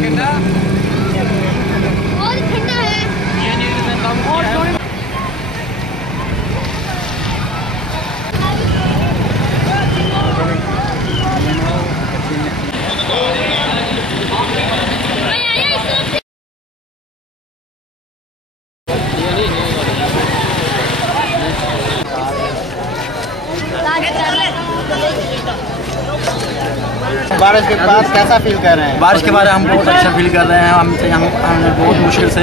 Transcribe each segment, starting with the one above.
ठंडा है। बारिश के बाद कैसा फील कर रहे हैं? बारिश के बाद हम बहुत अच्छा फील कर रहे हैं। हमने बहुत मुश्किल से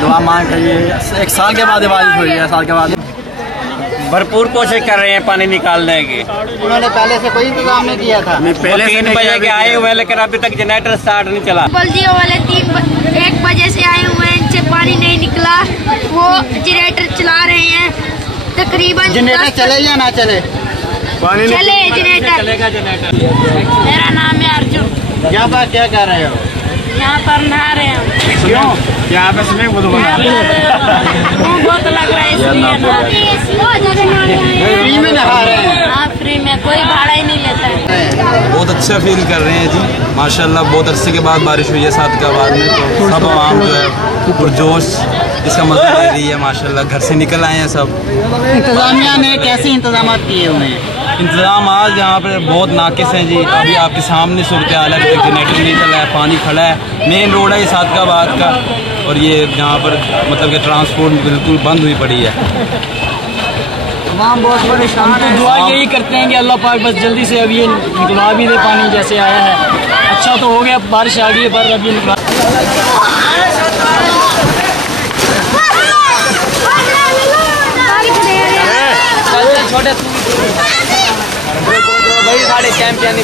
दुआ मांग कर ये 1 साल के बाद बारिश हुई है। साल के बाद भरपूर कोशिश कर रहे हैं पानी निकालने की। उन्होंने पहले से कोई इंतजाम नहीं किया था? पहले 3 बजे के आए हुए हैं, लेकिन अभी तक जनरेटर स्टार्ट नहीं चला। बल्दियों वाले 1 बजे से आए हुए हैं, इनसे पानी नहीं निकला। वो जनरेटर चला रहे हैं तकरीबन। जनरेटर चले या ना चले? पानी चले जनरेटर। चलेगा जनरेटर। मेरा नाम है अर्जुन। यहाँ पर क्या कर रहे हो? यहाँ पर नहा रहे हैं। क्यों? यहाँ पे स्विमिंग पूल बना बहुत लग रहा है इसलिए फ्री में नहा रहे हैं? हाँ, फ्री में, कोई भाड़ा ही नहीं लेता है। बहुत अच्छा फील कर रहे हैं जी, माशाल्लाह। बहुत अरसे के बाद बारिश हुई है साथ का बाद में, तो सब आवाम जो है पुरजोश इसका मजा ले रही है माशाल्लाह। घर से निकल आए हैं सब। इंतजामिया ने कैसे इंतजाम किए हुए हैं? इंतजाम आज यहाँ पे बहुत नाकिस हैं जी। अभी आपके सामने सूरत हाल है, जनरेटर नहीं चला है, पानी खड़ा है। मेन रोड है ये सादकाबाद का, और ये यहाँ पर मतलब कि ट्रांसपोर्ट बिल्कुल बंद हुई पड़ी है। बहुत परेशान है। दुआ यही करते हैं कि अल्लाह पाक बस जल्दी से अब ये निकलवा भी दे पानी जैसे आया है। अच्छा तो हो गया, बारिश आ गई है, पर अभी निकला। छोटे भाई साढ़े चैंपियन